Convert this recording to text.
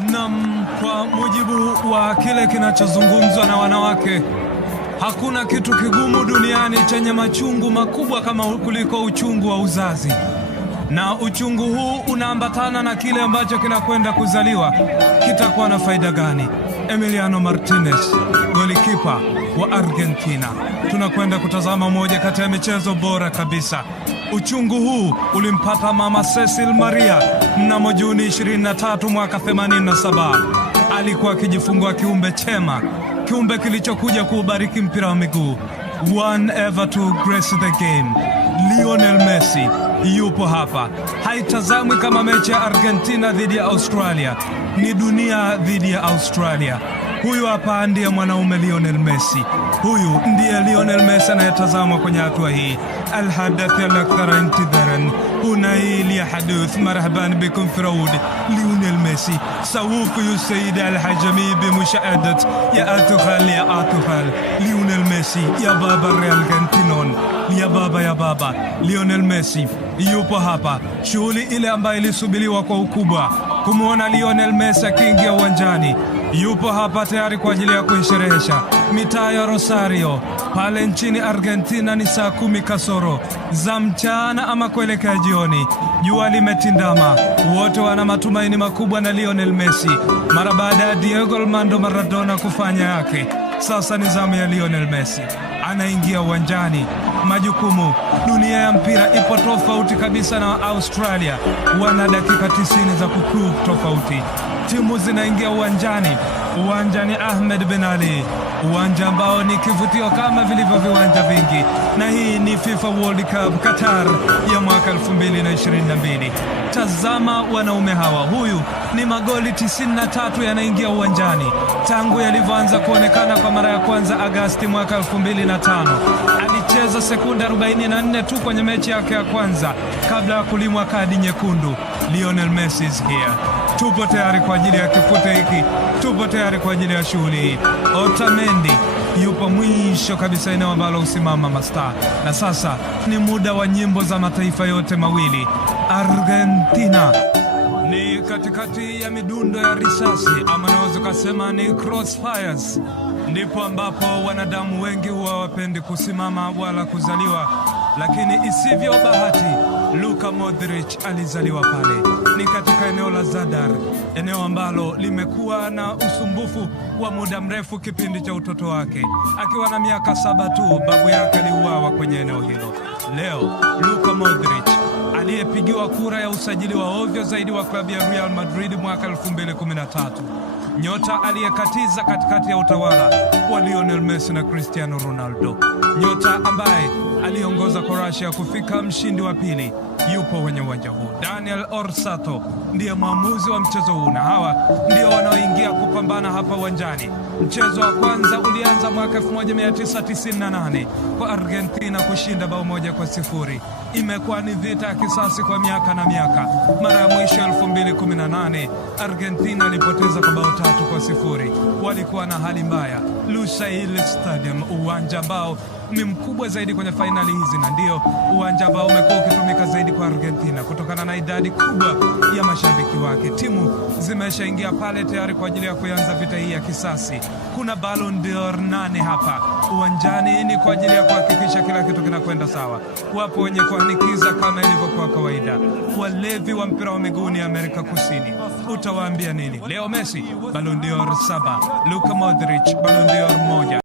Na kwa mujibu wa kile kinachozungumzwa na wanawake, hakuna kitu kigumu duniani chenye machungu makubwa kama kuliko uchungu wa uzazi, na uchungu huu unaambatana na kile ambacho kinakwenda kuzaliwa. Kitakuwa na faida gani? Emiliano Martinez, golikipa wa Argentina. Tunakwenda kutazama moja kati ya michezo bora kabisa. Uchungu huu ulimpata mama Cecil Maria mnamo Juni 23 mwaka 87. Alikuwa akijifungua kiumbe chema, kiumbe kilichokuja kuubariki mpira wa miguu. One ever to grace the game. Lionel Messi yupo hapa. Haitazamwi kama mechi ya Argentina dhidi ya Australia, ni dunia dhidi ya Australia. Huyu hapa ndiye mwanaume Lionel Messi. Huyu ndiye Lionel Messi anayetazamwa kwenye hatua hii. الحدث الأكثر انتظارا هنا ليحدث. مرحبا بكم في روض ليونيل ميسي. سوف يسيد الحجمي بمشاهدة يا أتوخال ليونيل ميسي يا بابا الأرجنتينون ya baba Lionel Messi yupo hapa. Shughuli ile ambayo ilisubiriwa kwa ukubwa kumwona Lionel Messi akiingia uwanjani, yupo hapa tayari kwa ajili ya kuisherehesha. Mitaa ya Rosario pale nchini Argentina ni saa 10 kasoro za mchana ama kuelekea jioni. Jua limetindama, wote wana matumaini makubwa na Lionel Messi mara baada ya Diego Armando Maradona kufanya yake. Sasa ni zamu ya Lionel Messi, anaingia uwanjani. Majukumu, dunia ya mpira ipo tofauti kabisa na Australia. Wana dakika 90 za kuprove tofauti. Timu zinaingia uwanjani. Uwanjani Ahmed Ben Ali, uwanja ambao ni kivutio kama vilivyo viwanja vingi, na hii ni FIFA World Cup Qatar ya mwaka 2022. Tazama wanaume hawa. Huyu ni magoli 93 yanaingia uwanjani tangu yalivyoanza kuonekana kwa mara ya kwanza Agosti mwaka 2005. Alicheza sekunde 44 tu kwenye mechi yake ya kwanza kabla ya kulimwa kadi nyekundu. Lionel Messi is here. Tupo tayari kwa ajili ya kifute hiki, tupo tayari kwa ajili ya shughuli hii. Otamendi yupo mwisho kabisa, eneo ambalo usimama mastaa. Na sasa ni muda wa nyimbo za mataifa yote mawili. Argentina ni katikati ya midundo ya risasi, ama naweza kusema ni crossfires. Ndipo ambapo wanadamu wengi huwa wapendi kusimama wala kuzaliwa, lakini isivyo bahati Luka Modric alizaliwa pale. Ni katika eneo la Zadar, eneo ambalo limekuwa na usumbufu wa muda mrefu kipindi cha utoto wake. Akiwa na miaka 7 tu, babu yake aliuawa kwenye eneo hilo. Leo Luka Modric aliyepigiwa kura ya usajili wa ovyo zaidi wa klabu ya Real Madrid mwaka 2013. Nyota aliyekatiza katikati ya utawala wa Lionel Messi na Cristiano Ronaldo. Nyota ambaye aliongoza Croatia kufika mshindi wa pili yupo kwenye uwanja huu. Daniel Orsato ndiye mwamuzi wa mchezo huu, na hawa ndio wanaoingia kupambana hapa uwanjani. Mchezo wa kwanza ulianza mwaka 1998 kwa Argentina kushinda bao 1-0. Imekuwa ni vita ya kisasi kwa miaka na miaka. Mara ya mwisho 2018 Argentina ilipoteza kwa bao 3-0. Walikuwa na hali mbaya. Lusail Stadium, uwanja ambao ni mkubwa zaidi kwenye fainali hizi, na ndio uwanja ambao umekuwa ukitumika zaidi kwa Argentina kutokana na idadi kubwa ya mashabiki wake. Timu zimeshaingia pale tayari kwa ajili ya kuanza vita hii ya kisasi. Kuna Ballon d'Or 8 hapa uwanjani, ni kwa ajili ya kuhakikisha kila kitu kinakwenda sawa. Wapo wenye kuanikiza kama ilivyokuwa kawaida. Walevi wa mpira wa miguu ni Amerika Kusini. Utawaambia nini? Leo Messi Ballon d'Or 7, Luka Modric Ballon d'Or 1.